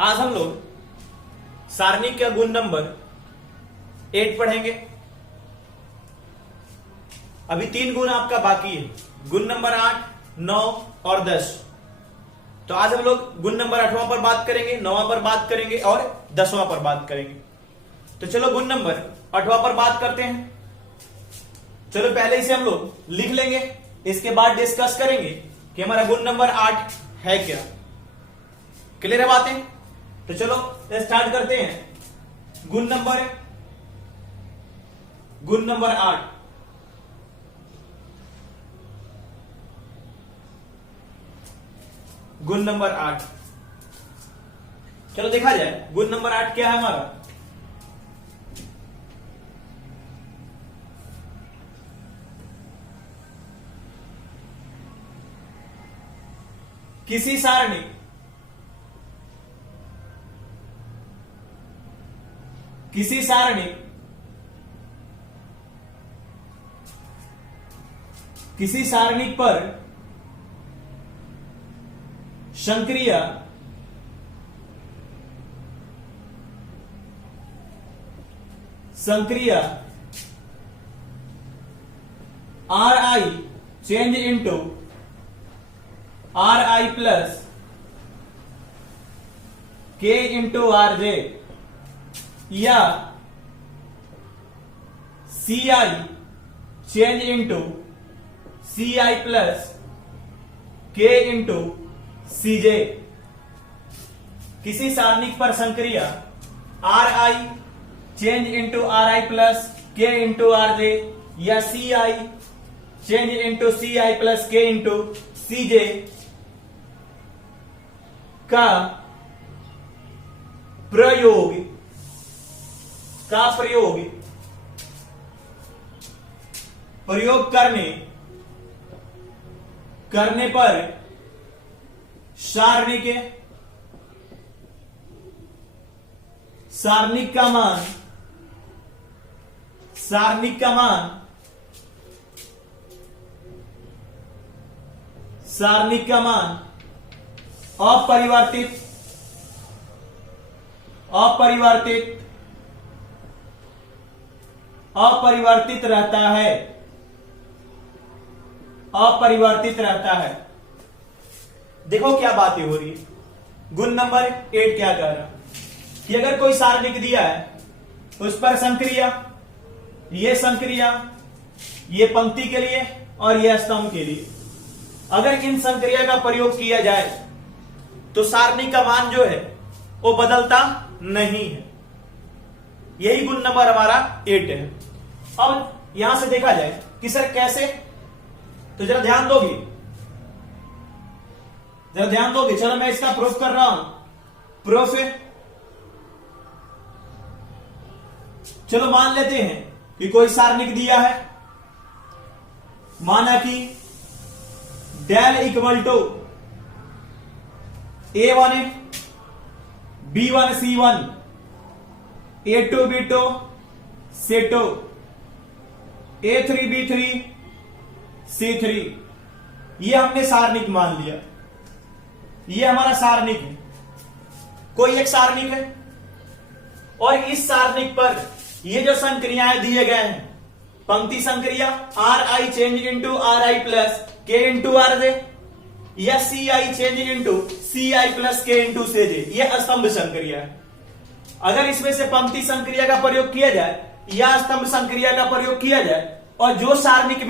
आज हम लोग सारणी का गुण नंबर 8 पढ़ेंगे। अभी 3 गुण आपका बाकी है, गुण नंबर 8, 9 और 10। तो आज हम लोग गुण नंबर 8वां पर बात करेंगे, 9वां पर बात करेंगे और 10वां पर बात करेंगे। तो चलो गुण नंबर 8वां पर बात करते हैं। चलो पहले इसे हम लोग लिख लेंगे, इसके बाद डिस्कस करेंगे कि हमारा गुण नंबर 8 है क्या। क्लियर है बातें? तो चलो स्टार्ट करते हैं। गुण नंबर 8। गुण नंबर 8, चलो देखा जाए गुण नंबर 8 क्या है हमारा। किसी सारणी पर संक्रिया Ri change into Ri plus K into Rj या Ci change into Ci plus K into Cj। किसी सारणिक पर संक्रिया Ri change into Ri plus K into Rj या Ci change into Ci plus K into Cj का प्रयोग करने पर सारणिक का मान अपरिवर्तित रहता है। देखो क्या बातें हो रही है। गुण नंबर 8 क्या कह रहा है कि अगर कोई सारणिक दिया है, उस पर संक्रिया, ये पंक्ति के लिए और ये स्तंभ के लिए, अगर इन संक्रिया का प्रयोग किया जाए तो सारणी का मान जो है वो बदलता नहीं है। यही गुण नंबर हमारा 8 है। अब यहां से देखा जाए कि सर कैसे, तो जरा ध्यान दोगे। चलो मैं इसका प्रूफ कर रहा हूं। प्रूफ है, चलो मान लेते हैं कि कोई सारणिक दिया है, माना कि del equal to A1 B1 C1 A2 B2 C2 A3 B3 C3। ये हमने सारणिक मान लिया, ये हमारा सारणिक है। कोई एक सारणिक है और इस सारणिक पर ये जो संक्रियाएं दिए गए हैं, पंक्ति संक्रिया Ri change into Ri plus K into Rj या Ci change into Ci plus K into Cj, ये स्तंभ संक्रिया है। अगर इसमें से पंक्ति संक्रिया का प्रयोग किया जाए या स्तंभ संक्रिया का प्रयोग किया जाए और जो सारणिक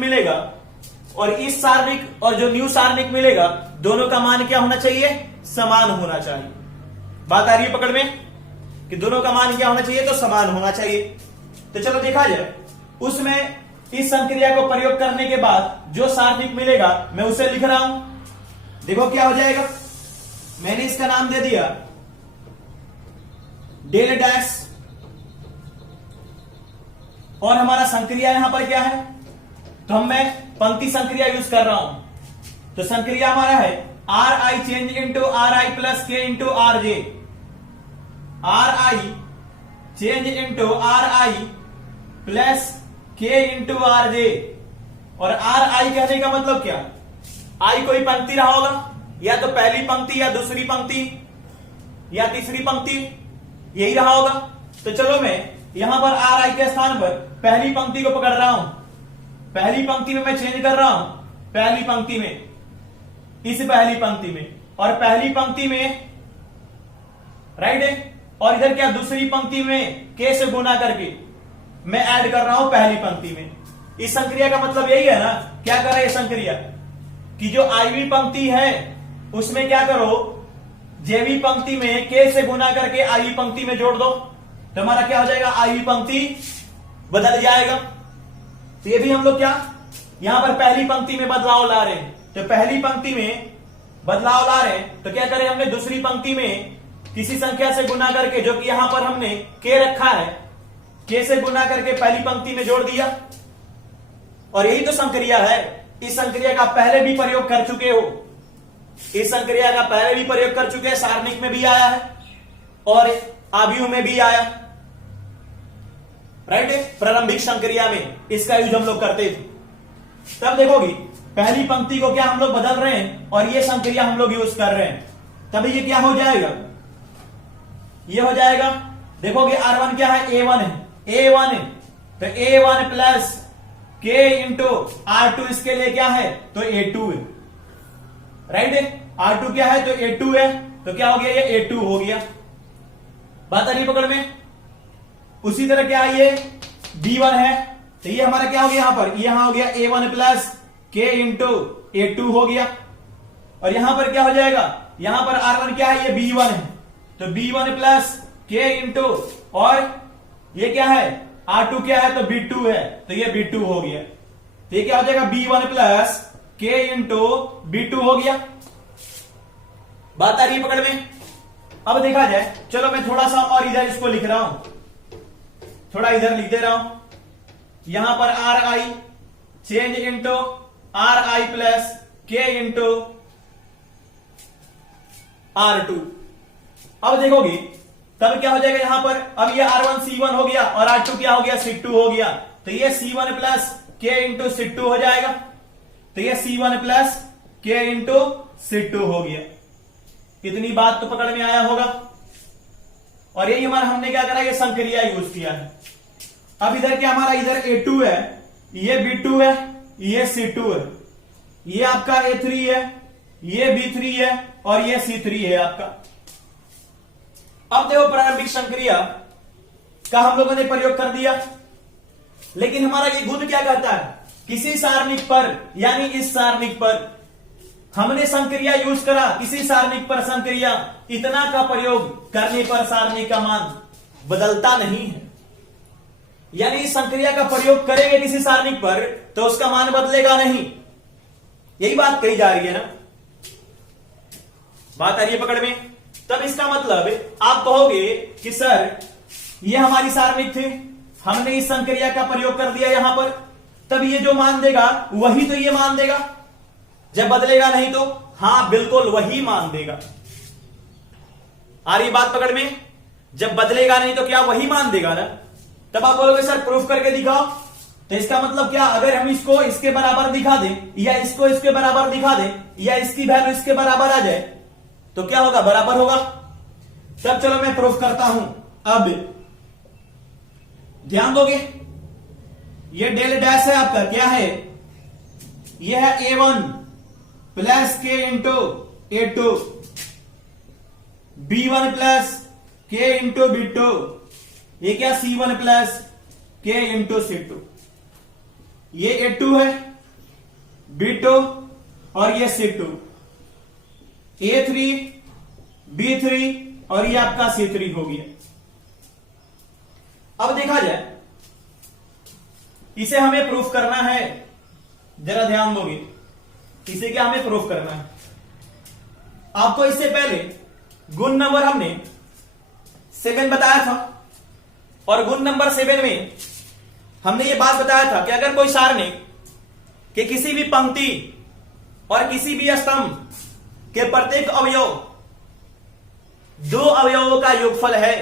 मिलेगा और इस सारणिक और जो न्यू सारणिक मिलेगा, दोनों का मान क्या होना चाहिए? समान होना चाहिए। बात आ रही है पकड़ में कि दोनों का मान क्या होना चाहिए? तो समान होना चाहिए। तो चलो देखा जाए, उसमें इस संक्रिया को प्रयोग करने के बाद जो सारणिक मिलेगा मैं उसे लिख रहा हूं। देखो क्या हो जाएगा, मैंने इसका नाम दे दिया डेल डैश, और हमारा संक्रिया यहां पर क्या है, तो मैं पंक्ति संक्रिया यूज कर रहा हूं। तो संक्रिया हमारा है Ri change into Ri plus K into Rj, Ri change into Ri plus K into Rj। और Ri कहने का मतलब क्या, I कोई पंक्ति रहा होगा, या तो पहली पंक्ति या दूसरी पंक्ति या तीसरी पंक्ति, यही रहा होगा। तो चलो मैं यहां पर आर आई के स्थान पर पहली पंक्ति को पकड़ रहा हूं, पहली पंक्ति में मैं चेंज कर रहा हूं, पहली पंक्ति में, इस पहली पंक्ति में, और पहली पंक्ति में राइट है, और इधर क्या दूसरी पंक्ति में के से गुना करके मैं ऐड कर रहा हूं पहली पंक्ति में। इस संक्रिया का मतलब यही है ना, क्या कर रहा है ये संक्रिया कि जो आईवी पंक्ति है उसमें क्या करो, जेवी पंक्ति में के से गुना करके आईवी पंक्ति में जोड़ दो, तो हमारा क्या हो जाएगा, आईवी पंक्ति बदल जाएगा। तो ये भी हम लोग क्या यहां पर पहली पंक्ति में बदलाव ला रहे हैं, तो पहली पंक्ति में बदलाव ला रहे हैं तो क्या करें, हमने दूसरी पंक्ति में किसी संख्या से गुना करके, जो कि यहां पर हमने के रखा है, के से गुना करके पहली पंक्ति में जोड़ दिया। और यही तो संक्रिया है। इस संक्रिया का पहले भी प्रयोग कर चुके हो, इस संक्रिया का पहले भी प्रयोग कर चुके हैं, सारणिक में भी आया है और आव्यूह में भी आया, राइट। प्रारंभिक संक्रिया में इसका यूज हम लोग करते थे। तब देखोगी पहली पंक्ति को क्या हम लोग बदल रहे हैं और ये संक्रिया हम लोग यूज कर रहे हैं, तभी ये क्या हो जाएगा, ये हो जाएगा। देखोगे R1 क्या है, A1 है, A1 है, तो A1 plus K into R2 इसके लिए क्या है, तो A2 है, राइट है। R2 क्या है, तो A2 है, तो क्या हो गया, ये A2 हो गया। बात आ रही पकड़ में। उसी तरह क्या है, ये B1 है, तो ये हमारा क्या हो गया, यहां पर यहां हो गया A1 plus K into A2 हो गया। और यहां पर क्या हो जाएगा, यहां पर R1 क्या है, ये B1 है, तो B1 प्लस K इंटू, और ये क्या है, R2 क्या है, तो B2 है, तो ये B2 हो गया। तो ये क्या हो जाएगा, B1 plus K into B2 हो गया। बात आ रही है पकड़ में। अब देखा जाए, चलो मैं थोड़ा सा और इधर इसको लिख रहा हूं, थोड़ा इधर लिख दे रहा हूं। यहां पर are I change into are I plus के इंटू R2। अब देखोगी तब क्या हो जाएगा, यहां पर अब ये R1 C1 हो गया और R2 क्या हो गया, C2 हो गया, तो ये C1 plus K into C2 हो जाएगा, तो ये C1 plus K into C2 हो गया। इतनी बात तो पकड़ में आया होगा। और यही हमारा हमने क्या करा, ये संक्रिया यूज किया है। अब इधर क्या हमारा, इधर A2 है, ये B2 है, ये C2 है, ये आपका A3 है, ये B3 है और ये C3 है आपका। अब देखो प्रारंभिक संक्रिया का हम लोगों ने प्रयोग कर दिया, लेकिन हमारा ये गुण क्या कहता है, किसी सारणिक पर यानी इस सारणिक पर हमने संक्रिया यूज करा, किसी सारणिक पर संक्रिया, इतना का प्रयोग करने पर सारणिक का मान बदलता नहीं है। यानी इस संक्रिया का प्रयोग करेंगे किसी सारणिक पर तो उसका मान बदलेगा नहीं, यही बात कही जा रही है ना। बात आ रही है पकड़ में। तब इसका मतलब आप कहोगे कि सर ये हमारी सारणिक थी, हमने इस संक्रिया का प्रयोग कर दिया यहां पर, तब ये जो मान देगा वही तो ये मान देगा, जब बदलेगा नहीं तो हां बिल्कुल वही मान देगा। आ रही बात पकड़ में। जब बदलेगा नहीं तो क्या वही मान देगा ना। तब आप बोलोगे सर प्रूफ करके दिखाओ, तो इसका मतलब क्या, अगर हम इसको इसके बराबर दिखा दें या इसको इसके बराबर दिखा दें या इसकी वैल्यू इसके बराबर आ जाए तो क्या होगा, बराबर होगा। तब चलो मैं प्रूफ करता हूं। अब ध्यान दोगे, ये डेल डैश है आपका, क्या है, ये है A1 plus K into A2, B1 plus K into B2, ये क्या C1 plus K into C2, ये A2 है, B2 और ये C2, A3 B3 और ये आपका C3 हो गया। अब देखा जाए, इसे हमें प्रूफ करना है, जरा ध्यान दोगे, इसे क्या हमें प्रूफ करना है। आपको इससे पहले गुण नंबर हमने 7 बताया था, और गुण नंबर 7 में हमने ये बात बताया था कि अगर कोई सारणिक के किसी भी पंक्ति और किसी भी स्तंभ के प्रत्येक अवयव 2 अवयवों का योगफल है,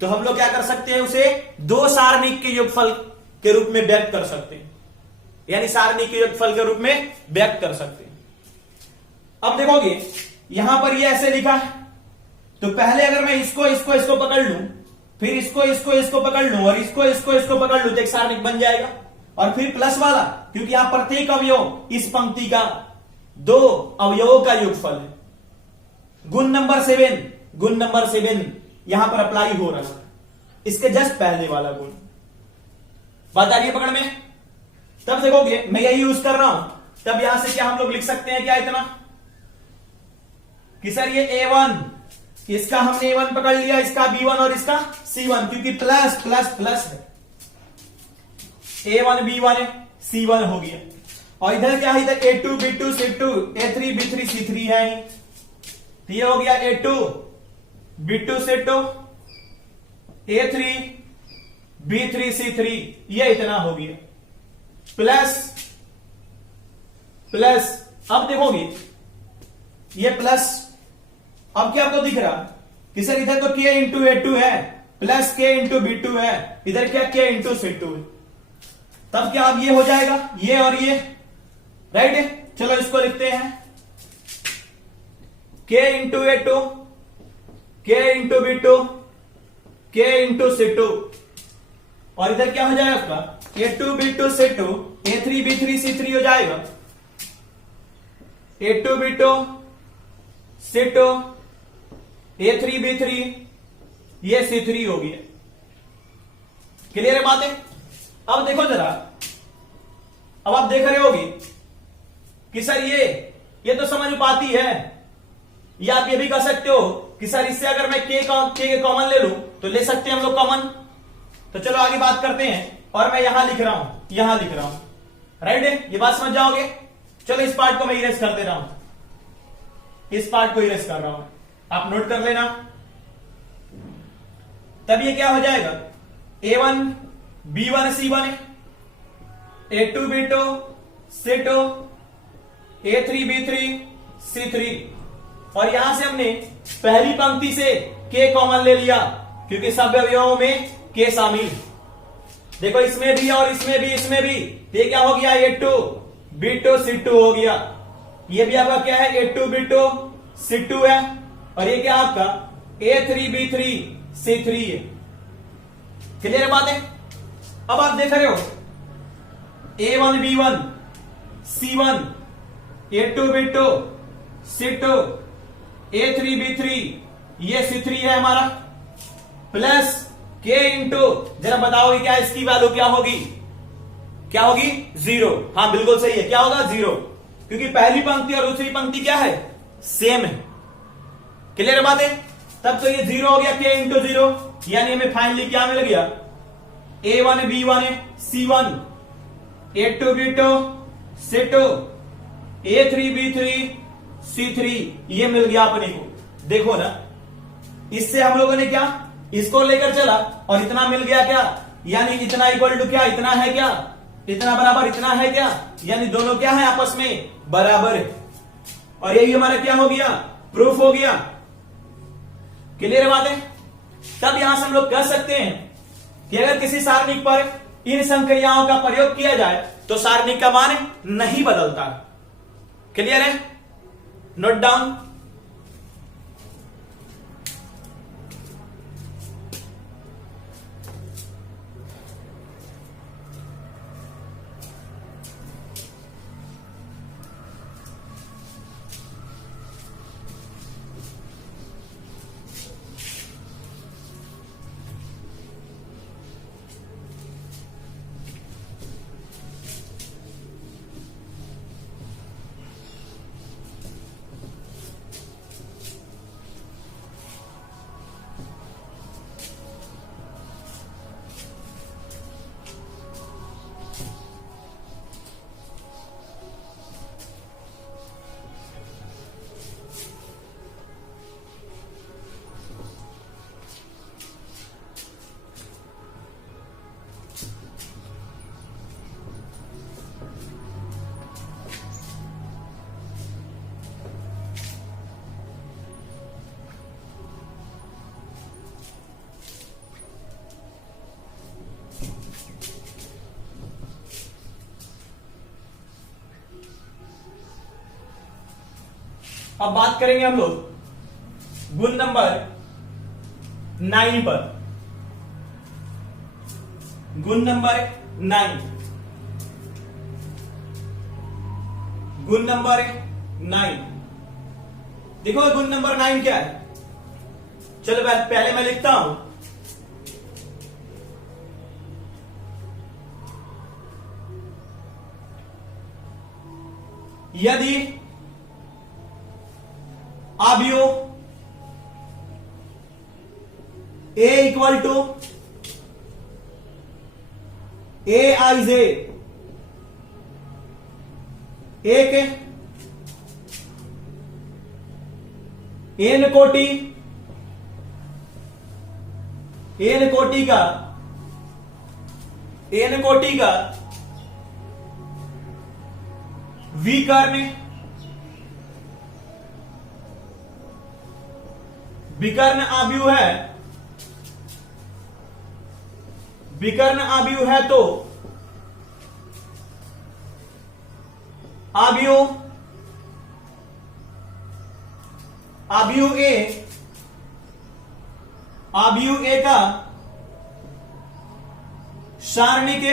तो हम लोग क्या कर सकते हैं, उसे 2 सारणिक के योगफल के रूप में व्यक्त कर सकते हैं, यानी सारणिक के योगफल के रूप में व्यक्त कर सकते हैं। अब देखोगे यहां पर ये ऐसे लिखा है, तो पहले अगर मैं इसको पकड़ लूं, फिर इसको पकड़ लूं और इसको पकड़ लूं, तो एक सारणिक बन जाएगा। और फिर प्लस वाला, क्योंकि यहां प्रत्येक अवयव इस पंक्ति का दो अवयवों का योगफल है। गुण नंबर 7 यहां पर अप्लाई हो रहा है, इसके जस्ट पहले वाला गुण। बात आ रही है पकड़ में? तब देखोगे मैं यही यूज कर रहा हूं, तब यहां से क्या हम लोग लिख सकते हैं, क्या इतना कि सर ये A1, इसका हमने A1 पकड़ लिया, इसका B1 और इसका C1, क्योंकि प्लस प्लस प्लस है। A1 B1 है, C1 हो गया। और इधर क्या है, इधर A2 B2 C2 A3 B3 C3 है। तो ये हो गया A2 B2 C2 A3 B3 C3, ये इतना हो गया प्लस प्लस। अब देखोगे ये प्लस, अब क्या आपको दिख रहा कि सर इधर तो K इंटू A2 है प्लस K इंटू B2 है, इधर क्या K इंटू C2 है। तब क्या अब ये हो जाएगा, ये और ये, राइट है। चलो इसको लिखते हैं K into A2 K into B2 K into C2, और इधर क्या हो जाएगा आपका A2 B2 C2 A3 B3 C3 हो जाएगा। A2 B2 C2 A3 B3 ये C3 हो गया। क्लियर है बातें? अब देखो जरा, अब आप देख रहे होगे कि सर ये तो समझ पाती है, या आप ये भी कह सकते हो कि सर इससे अगर मैं K के कॉमन ले लूं तो ले सकते हैं हम लोग कॉमन। तो चलो आगे बात करते हैं, और मैं यहां लिख रहा हूं, राइट है, ये बात समझ जाओगे। चलो इस पार्ट को मैं इरेज कर दे रहा हूं, इस पार्ट को इरेज कर रहा हूं, आप नोट कर लेना। तब ये क्या हो जाएगा, A1 B1 C1 है, A2 B2 C2 A3 B3 C3, और यहां से हमने पहली पंक्ति से K कॉमन ले लिया, क्योंकि सब अवयवों में K शामिल। देखो इसमें भी और इसमें भी, ये क्या हो गया, A2 B2 C2 हो गया। ये भी आपका क्या है, A2 B2 C2 है, और ये क्या आपका A3 B3 C3 है। क्लियर बात है? अब आप देख रहे हो A1 B1 C1 A2 B2 C2 A3 B3 ये C3 है हमारा, प्लस K इंटू, जरा बताओगे क्या इसकी वैल्यू क्या होगी, 0। हाँ बिल्कुल सही है, क्या होगा 0, क्योंकि पहली पंक्ति और दूसरी पंक्ति क्या है, सेम है। क्लियर बात है? तब तो ये 0 हो गया, K इंटू 0, यानी हमें फाइनली क्या मिल गया, A1 B1 C1 A2 B2 C2 A3 B3 C3, ये मिल गया अपने को। देखो ना, इससे हम लोगों ने क्या, इसको लेकर चला और इतना मिल गया क्या, यानी इतना इक्वल टू क्या, इतना है क्या, इतना बराबर इतना है क्या, यानी दोनों क्या है, आपस में बराबर है। और यही हमारा क्या हो गया, प्रूफ हो गया। क्लियर बात है? तब यहां से हम लोग कह सकते हैं कि अगर किसी सारणिक पर इन संक्रियाओं का प्रयोग किया जाए तो सारणिक का मान नहीं बदलता। क्लियर है? Note down. अब बात करेंगे हम लोग गुण नंबर 9 पर। गुण नंबर 9, गुण नंबर 9। देखो गुण नंबर 9 क्या है। चलो पहले मैं लिखता हूं। यदि अवयव A इक्वल टू AIJ एक n कोटि का विकर्ण अवयव है, विकर्ण अवयव है तो अवयव ए का सारणिक,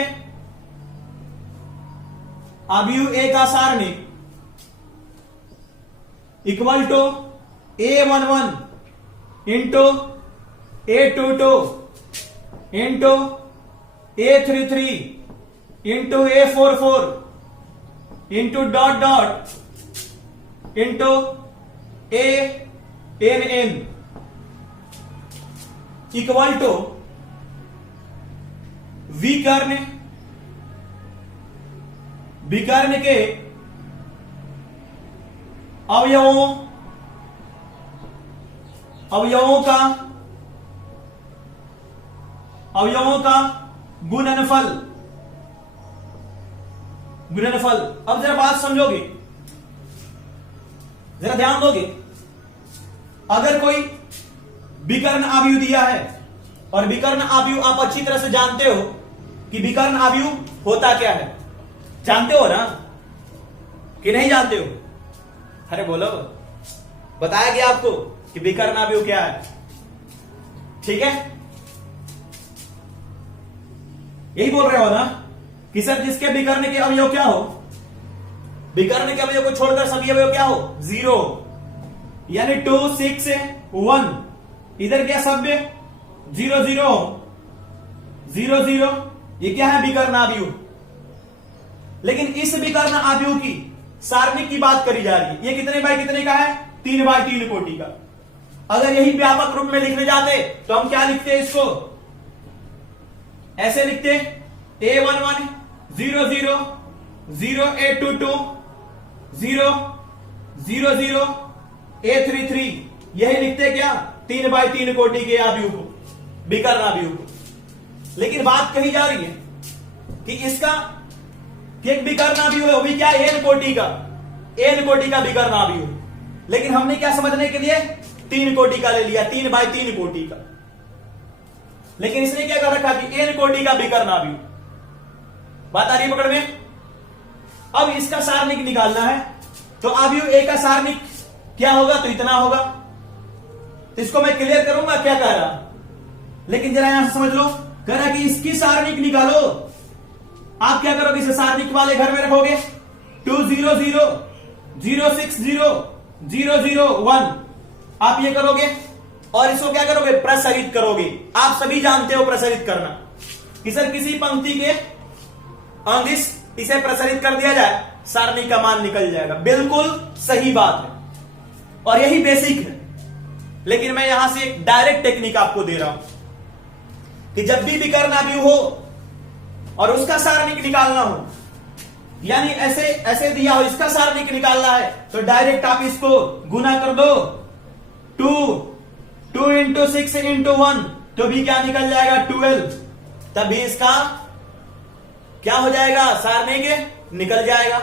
अवयव ए का सारणिक equal to A11 into A22 into A33 into A44 into dot dot into ANN equal to विकर्ण के अवयवों का गुणनफल। अब जरा बात समझोगे, जरा ध्यान दोगे। अगर कोई विकर्ण अवयव दिया है, और विकर्ण अवयव आप अच्छी तरह से जानते हो कि विकर्ण अवयव होता क्या है, जानते हो ना कि नहीं जानते हो? अरे बोलो, बताया गया आपको कि विकर्ण अवयव क्या है, ठीक है? यही बोल रहे हो ना कि सर जिसके विकर्ण के अवयव क्या हो, विकर्ण के अवयव को छोड़कर सभी अवयव क्या हो, 0, यानी 2 6 1, इधर क्या सभ्य 0 0 0 0, ये क्या है, विकर्ण अवयव। लेकिन इस विकर्ण अवयव की सारणिक की बात करी जा रही है। ये कितने बाय कितने का है, 3 बाय 3 कोटि का। अगर यही व्यापक रूप में लिखने जाते तो हम क्या लिखते, इसको ऐसे लिखते, A11 0 0 0 A22 0 0 0 A33, यही लिखते क्या, 3 बाय 3 कोटि के अवयव को, विकर्ण अवयव को। लेकिन बात कही जा रही है कि इसका एक विकर्ण अवयव है, वो भी क्या, n कोटि का विकर्ण अवयव। लेकिन हमने क्या समझने के लिए 3 कोटि का ले लिया, 3 बाय 3 कोटि का। लेकिन इसने क्या कर रखा कि n कोटि का विकर्ण अवयव। बात आ रही है पकड़ में? अब इसका सारणिक निकालना है, तो अवयव ए का सारणिक क्या होगा, तो इतना होगा। तो इसको मैं क्लियर करूंगा क्या कह रहा, लेकिन जरा यहां से समझ लो। कह रहा कि इसकी सारणिक निकालो। आप क्या करोगे, इसे सारणिक वाले घर में रखोगे, 2 0 0 0 6 0 0 0 1, आप ये करोगे और इसको क्या करोगे, प्रसारित करोगे। आप सभी जानते हो प्रसारित करना, कि सर किसी पंक्ति के अंदिश इसे प्रसारित कर दिया जाए, सारणी का मान निकल जाएगा। बिल्कुल सही बात है, और यही बेसिक है। लेकिन मैं यहां से एक डायरेक्ट टेक्निक आपको दे रहा हूं कि जब भी विकर्ण अवयव हो और उसका सारणिक निकालना हो, यानी ऐसे ऐसे दिया हो, इसका सारणिक निकालना है, तो डायरेक्ट आप इसको गुना कर दो, 2 इंटू 6 इंटू 1, तो भी क्या निकल जाएगा, 12। तभी इसका क्या हो जाएगा, सारणिक निकल जाएगा।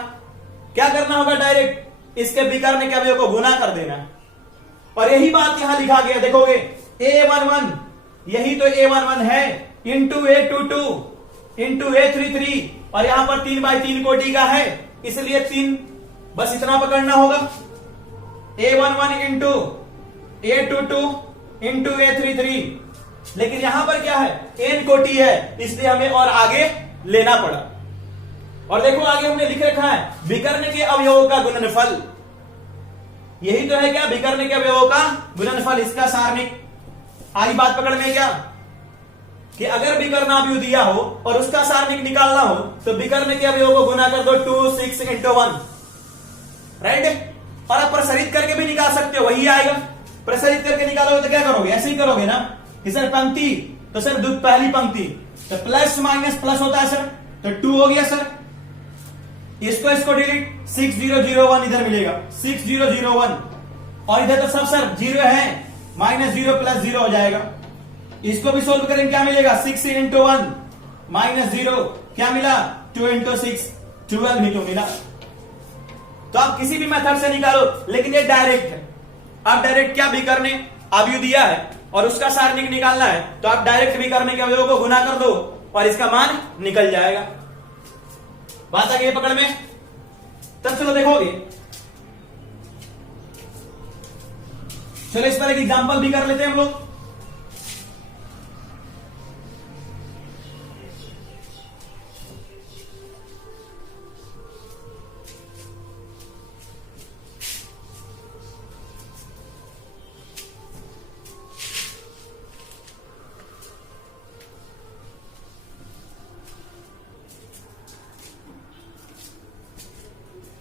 क्या करना होगा, डायरेक्ट इसके विकर्ण के अवयव को गुना कर देना। और यही बात यहां लिखा गया, देखोगे A11, यही तो A11 है, इंटू A22 इंटू A33, और यहां पर 3 बाय 3 कोटि का है, इसलिए 3, बस इतना पकड़ना होगा। A11 into A22 into A33, लेकिन यहां पर क्या है, n कोटि है, इसलिए हमें और आगे लेना पड़ा। और देखो आगे हमने लिख रखा है विकर्ण के अवयवों का गुणनफल। यही तो है क्या, विकर्ण के अवयवों का गुणनफल, इसका सारणिक। आई बात पकड़ में क्या, कि अगर विकर्णावयव दिया हो और उसका सारणिक निकालना हो तो विकर्ण के अवयवों को गुना कर दो 2 6 इंटू 1, राइट। और आप प्रसारित करके भी निकाल सकते हो, वही आएगा। प्रसारित करके निकालोगे तो क्या करोगे, ऐसे ही करोगे ना कि सर पंक्ति, तो सर पहली पंक्ति तो प्लस माइनस प्लस होता है सर, तो 2 हो गया सर। इसको डिलीट, 6001 इधर मिलेगा 6001, और इधर तो सब सर जीरो है, -0 + 0 हो जाएगा। इसको भी सोल्व करेंगे, क्या मिलेगा 6 इंटू 1 -0, क्या मिला 2 इंटू 6 12 ही तो मिला। तो आप किसी भी मेथड से निकालो, लेकिन ये डायरेक्ट है। आप डायरेक्ट क्या विकर्ण अवयव दिया है और उसका सारणिक निकालना है, तो आप डायरेक्ट विकर्ण के अवयवों को गुना कर दो और इसका मान निकल जाएगा। बात आ गई पकड़ में। तब चलो देखोगे, चलो इस पर एक एग्जांपल भी कर लेते हैं हम लोग।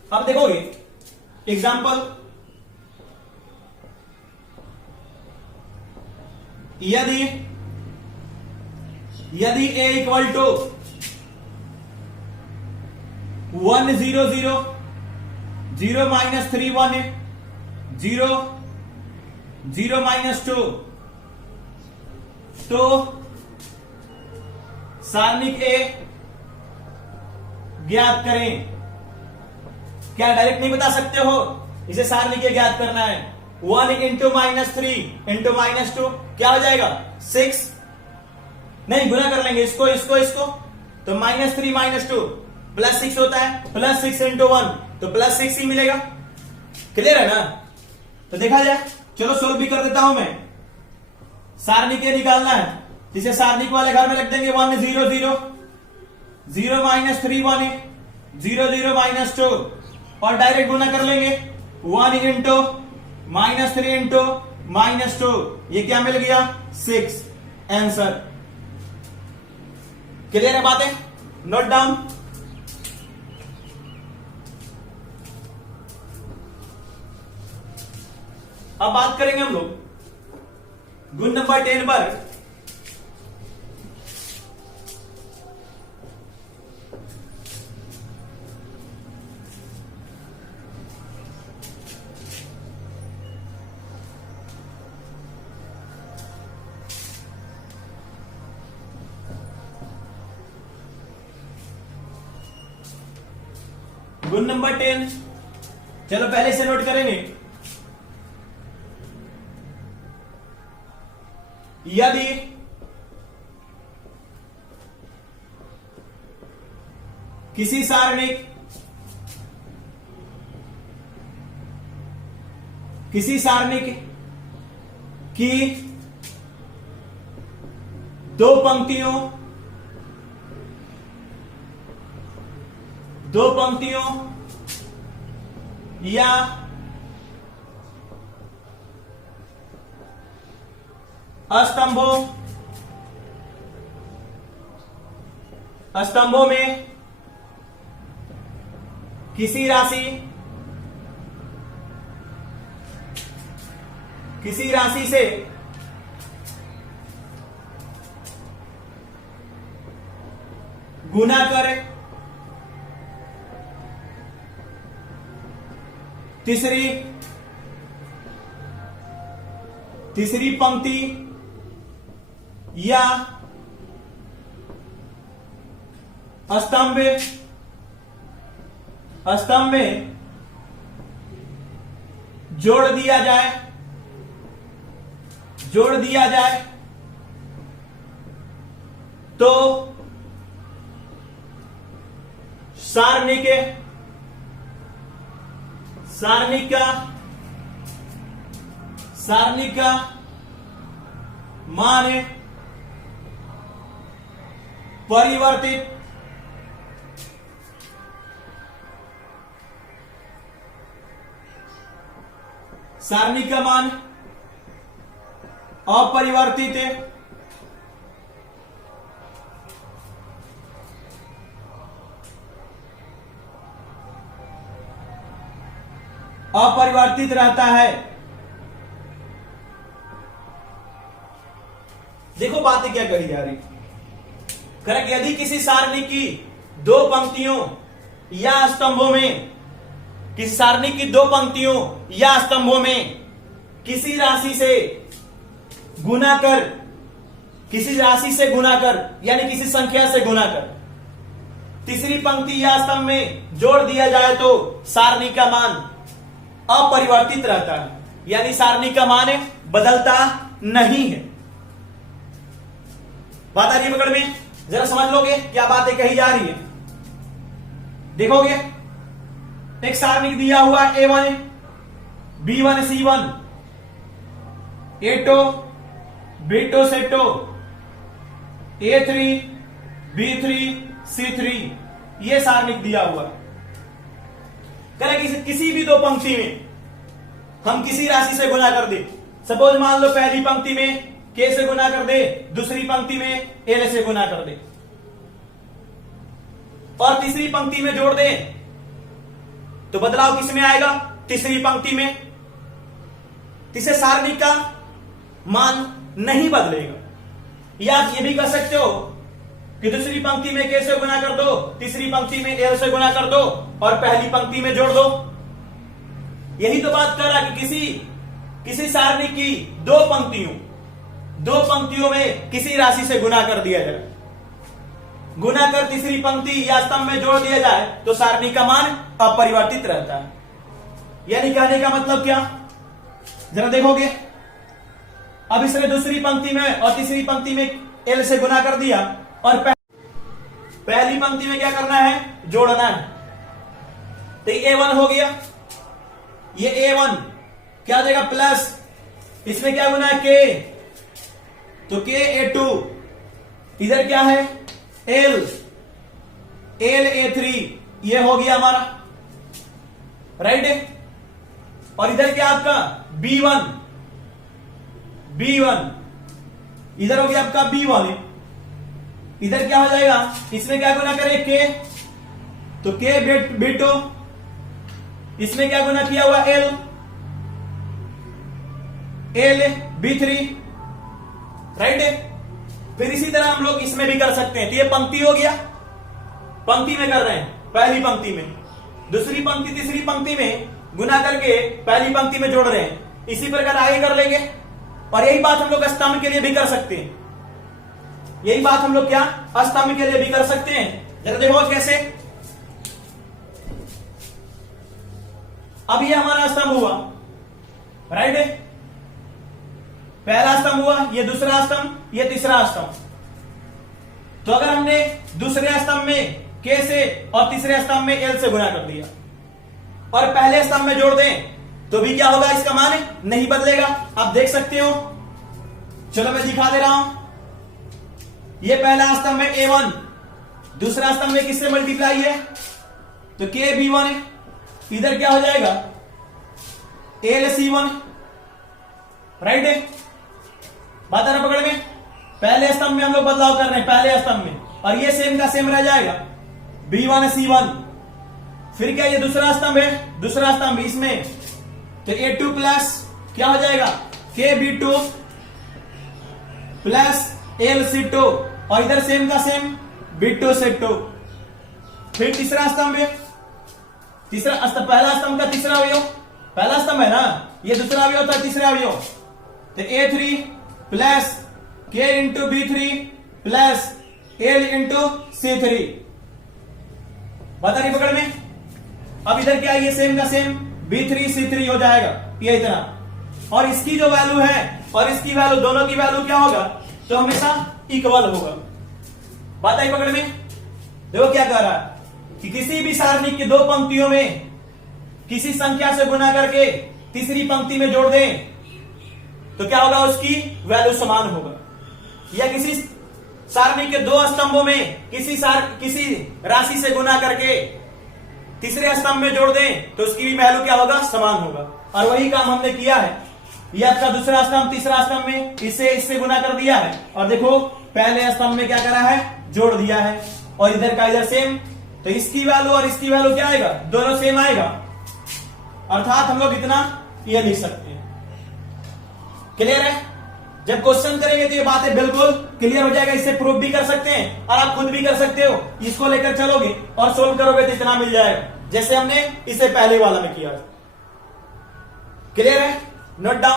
अब देखोगे एग्जाम्पल, यदि a इक्वल टू 1 0 0 0 -3 1 0 0 -2, तो सारणिक A ज्ञात करें। क्या डायरेक्ट नहीं बता सकते हो, इसे सारणिक A ज्ञात करना है। 1 इंटू -3 इंटू -2 क्या हो जाएगा 6, नहीं गुना कर लेंगे इसको तो -3 -2 +6 होता है, +6 इंटू 1 तो +6 ही मिलेगा। क्लियर है ना। तो देखा जाए, चलो सोल्व भी कर देता हूं मैं। सारणिक A निकालना है, जिसे सारणिक वाले घर में रख देंगे 1 0 0 0 -3 1 0 0 -2, और डायरेक्ट गुना कर लेंगे 1 इंटू -3 इंटू -2, ये क्या मिल गया 6 आंसर। क्लियर है बातें, नोट डाउन। अब बात करेंगे हम लोग गुण नंबर 10 पर। गुण नंबर 10, चलो पहले से नोट करेंगे। यदि किसी सारणिक की दो पंक्तियों या स्तंभों में किसी राशि से गुना कर तीसरी पंक्ति या स्तंभ में जोड़ दिया जाए तो सारणिक का सारणी का मान है परिवर्तित सारणी का मान अपरिवर्तित है अपरिवर्तित रहता है। देखो बातें क्या कही जा रही। करेक्ट, यदि किसी सारणी की दो पंक्तियों या स्तंभों में, किसी सारणी की दो पंक्तियों या स्तंभों में किसी राशि से गुना कर, किसी राशि से गुना कर यानी किसी संख्या से गुना कर तीसरी पंक्ति या स्तंभ में जोड़ दिया जाए तो सारणी का मान अपरिवर्तित रहता है, यानी सारणी का मान बदलता नहीं है। बात आ रही है पकड़ में? जरा समझ लोगे क्या बातें कही जा रही है। देखोगे एक सारणी दिया हुआ A1 B1 C1 A2 B2 C2 A3 B3 C3 ये सारणी दिया हुआ। करें किसी भी दो पंक्ति में हम किसी राशि से गुना कर दे। सपोज मान लो पहली पंक्ति में K से गुना कर दे, दूसरी पंक्ति में L से गुना कर दे और तीसरी पंक्ति में जोड़ दे तो बदलाव किस में आएगा? तीसरी पंक्ति में। तीसरे सारणी का मान नहीं बदलेगा। या आप ये भी कर सकते हो कि दूसरी पंक्ति में K से गुना कर दो, तीसरी पंक्ति में L से गुना कर दो और पहली पंक्ति में जोड़ दो। यही तो बात कर रहा कि किसी सारणी की दो पंक्तियों में किसी राशि से गुना कर दिया जाए, गुना कर तीसरी पंक्ति या स्तंभ में जोड़ दिया जाए तो सारणी का मान अपरिवर्तित रहता है। यानी कहने का मतलब क्या? जरा देखोगे, अब इसने दूसरी पंक्ति में और तीसरी पंक्ति में L से गुना कर दिया और पहली पंक्ति में क्या करना है? जोड़ना है। तो ये A1 हो गया, ये A1 क्या हो जाएगा? प्लस इसमें क्या गुना है? K, तो K A2, इधर क्या है? L A3, ये हो गया हमारा, राइट है। और इधर क्या आपका? B1 इधर हो गया आपका B1, इधर क्या हो जाएगा? इसमें क्या गुना करें? K, तो K B2, इसमें क्या गुना किया हुआ? L B3, राइट है। फिर इसी तरह हम लोग इसमें भी कर सकते हैं। तो ये पंक्ति हो गया, पंक्ति में कर रहे हैं, पहली पंक्ति में दूसरी पंक्ति तीसरी पंक्ति में गुना करके पहली पंक्ति में जोड़ रहे हैं। इसी प्रकार आगे कर लेंगे। और यही बात हम लोग स्तंभ के लिए भी कर सकते हैं। यही बात हम लोग क्या स्तंभ के लिए भी कर सकते हैं। जरा देखो कैसे। अब ये हमारा स्तंभ हुआ, राइट है। पहला स्तंभ हुआ, ये दूसरा स्तंभ, ये तीसरा स्तंभ। तो अगर हमने दूसरे स्तंभ में K से और तीसरे स्तंभ में L से गुना कर दिया और पहले स्तंभ में जोड़ दें तो भी क्या होगा? इसका मान नहीं बदलेगा। आप देख सकते हो, चलो मैं दिखा दे रहा हूं। ये पहला स्तंभ है A1, दूसरा स्तंभ में किससे मल्टीप्लाई है? तो K B1 है, इधर क्या हो जाएगा? L C1, राइट है। बात आ रहा पकड़ में? पहले स्तंभ में हम लोग बदलाव कर रहे हैं, पहले स्तंभ में, और ये सेम का सेम रह जाएगा B1 C1। फिर क्या ये दूसरा स्तंभ है, दूसरा स्तंभ इसमें तो A2 प्लस क्या हो जाएगा? K B2 plus L C2 और इधर सेम का सेम B2 C2। फिर तीसरा स्तंभ है, तीसरा स्तंभ, पहला स्तंभ का तीसरा अवयव, पहला स्तंभ है ना, ये दूसरा अवयव था, तीसरा अवयव तो A3 plus K into B3 plus L into C3। बता रही पकड़ में? अब इधर क्या, ये सेम का सेम B3 C3 हो जाएगा, ये इतना। और इसकी जो वैल्यू है और इसकी वैल्यू, दोनों की वैल्यू क्या होगा? तो हमेशा इक्वल होगा। बात आई पकड़ में? देखो क्या कह रहा है कि किसी भी सारणी की दो पंक्तियों में किसी संख्या से गुना करके तीसरी पंक्ति में जोड़ दें तो क्या होगा, उसकी वैल्यू समान होगा। या किसी सारणी के दो स्तंभों में किसी राशि से गुना करके तीसरे स्तंभ में जोड़ दें तो उसकी भी वैल्यू क्या होगा, समान होगा। और वही काम हमने किया है। यह आपका दूसरा स्तंभ तीसरा स्तंभ में इससे गुना कर दिया है, और देखो पहले स्तंभ में क्या करा है, जोड़ दिया है, और इधर का इधर सेम, तो इसकी वैल्यू और इसकी वैल्यू क्या आएगा, दोनों सेम आएगा। अर्थात हम लोग इतना ये लिख सकते हैं। क्लियर है? जब क्वेश्चन करेंगे तो ये बातें बिल्कुल क्लियर हो जाएगा। इससे प्रूफ भी कर सकते हैं और आप खुद भी कर सकते हो। इसको लेकर चलोगे और सोल्व करोगे तो इतना मिल जाएगा, जैसे हमने इससे पहले वाला में किया। क्लियर है? Note down.